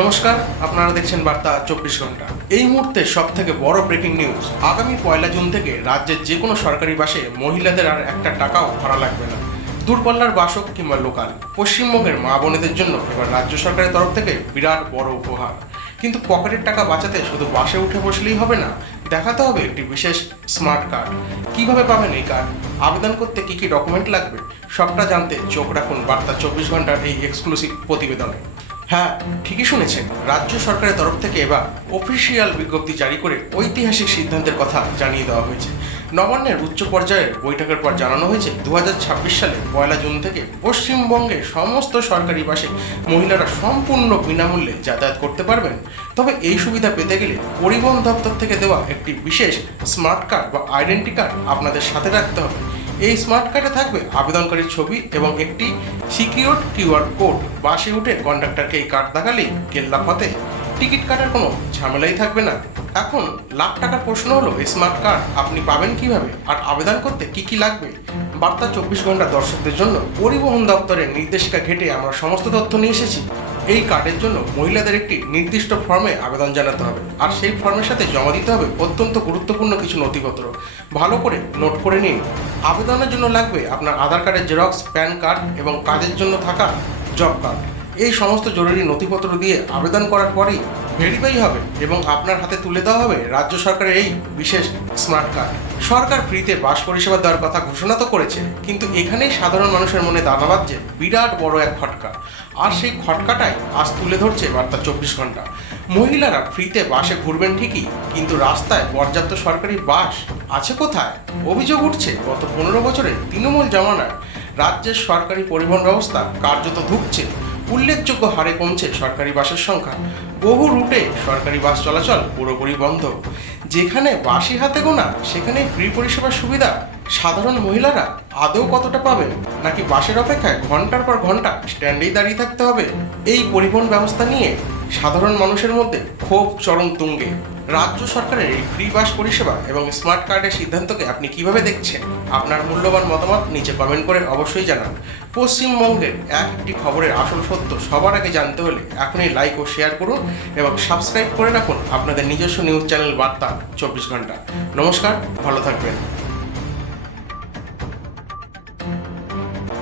নমস্কার, আপনারা দেখছেন বার্তা 24 ঘন্টা। এই মুহূর্তে সবথেকে বড় ব্রেকিং নিউজ, আগামী 1 জুন থেকে রাজ্যের যে কোনো সরকারি বাসে মহিলাদের আর একটা টাকাও ভাড়া লাগবে না। দূরপাল্লার বাস হোক কিংবা লোকাল, পশ্চিমবঙ্গের মা বোনেদের জন্য এবার রাজ্য সরকারের তরফ থেকে বিরাট বড় উপহার। কিন্তু পকেটের টাকা বাঁচাতে শুধু বাসে উঠে বসলেই হবে না, দেখাতে হবে একটি বিশেষ স্মার্ট কার্ড। কিভাবে পাবেন এই কার্ড, আবেদন করতে কি কি ডকুমেন্ট লাগবে, সবটা জানতে চোখ রাখুন বার্তা 24 ঘন্টার এই এক্সক্লুসিভ প্রতিবেদনে। হ্যাঁ, ঠিকই শুনেছেন, রাজ্য সরকারের তরফ থেকে এবার অফিসিয়াল বিজ্ঞপ্তি জারি করে ঐতিহাসিক সিদ্ধান্তের কথা জানিয়ে দেওয়া হয়েছে। নবান্নের উচ্চ পর্যায়ের বৈঠকের পর জানানো হয়েছে 2026 সালের 1 জুন থেকে পশ্চিমবঙ্গে সমস্ত সরকারি বাসে মহিলারা সম্পূর্ণ বিনামূল্যে যাতায়াত করতে পারবেন। তবে এই সুবিধা পেতে গেলে পরিবহন দপ্তর থেকে দেওয়া একটি বিশেষ স্মার্ট কার্ড বা আইডেন্টি কার্ড আপনাদের সাথে রাখতে হবে। এই স্মার্ট কার্ডে থাকবে আবেদনকারীর ছবি এবং একটি সিকিউরড কিউআর কোড। বাসে উঠে কন্ডাক্টরকে এই কার্ড দেখালেই কেল্লা ফতে, টিকিট কাটার কোনো ঝামেলাই থাকবে না। এখন লাখ টাকার প্রশ্ন হলো, এই স্মার্ট কার্ড আপনি পাবেন কিভাবে আর আবেদন করতে কি কি লাগবে? বার্তা 24 ঘন্টা দর্শকদের জন্য পরিবহন দপ্তরের নির্দেশিকা ঘেঁটে আমরা সমস্ত তথ্য নিয়ে এসেছি। এই কার্ডের জন্য মহিলাদের একটি নির্দিষ্ট ফর্মে আবেদন জানাতে হবে, আর সেই ফর্মের সাথে জমা দিতে হবে অত্যন্ত গুরুত্বপূর্ণ কিছু নথিপত্র। ভালো করে নোট করে নিন। আবেদনের জন্য লাগবে আপনার আধার কার্ডের জেরক্স, প্যান কার্ড এবং কাজের জন্য থাকা জব কার্ড। এই সমস্ত জরুরি নথিপত্র দিয়ে আবেদন করার পরেই ভেরিফাই হবে এবং আপনার হাতে তুলে দেওয়া হবে রাজ্য সরকারের এই বিশেষ স্মার্ট কার্ড। সরকার ফ্রিতে বাস পরিষেবা দেওয়ার কথা ঘোষণা তো করেছে, কিন্তু এখানেই সাধারণ মানুষের মনে দানা বাঁধছে বিরাট বড় এক খটকা। আর সেই খটকাটাই আজ তুলে ধরছে বার্তা 24 ঘন্টা। মহিলারা ফ্রিতে বাসে ঘুরবেন ঠিকই, কিন্তু রাস্তায় পর্যাপ্ত সরকারি বাস আছে কোথায়? অভিযোগ উঠছে গত 15 বছরে তৃণমূল জমানায় রাজ্যের সরকারি পরিবহন ব্যবস্থা কার্যত ধুঁকছে। উল্লেখযোগ্য হারে কমছে সরকারি বাসের সংখ্যা। বহু রুটে সরকারি বাস চলাচল পুরোপুরি বন্ধ। যেখানে বাসি হাতে গোনা, সেখানে ফ্রি পরিষেবার সুবিধা সাধারণ মহিলারা আদৌ কতটা পাবেন? নাকি বাসের অপেক্ষায় ঘন্টার পর ঘন্টা স্ট্যান্ডেই দাঁড়িয়ে থাকতে হবে? এই পরিবহন ব্যবস্থা নিয়ে সাধারণ মানুষের মধ্যে ক্ষোভ চরম তুঙ্গে। রাজ্য সরকারের এই ফ্রি বাস পরিষেবা এবং স্মার্ট কার্ডের সিদ্ধান্তকে আপনি কিভাবে দেখছেন? আপনার মূল্যবান মতামত নিচে কমেন্ট করে অবশ্যই জানান। পশ্চিমবঙ্গের একটি খবরের আসল সত্য সবার আগে জানতে হলে এখনই লাইক ও শেয়ার করুন এবং সাবস্ক্রাইব করে রাখুন আপনাদের নিজস্ব নিউজ চ্যানেল বার্তা 24 ঘন্টা। নমস্কার, ভালো থাকবেন।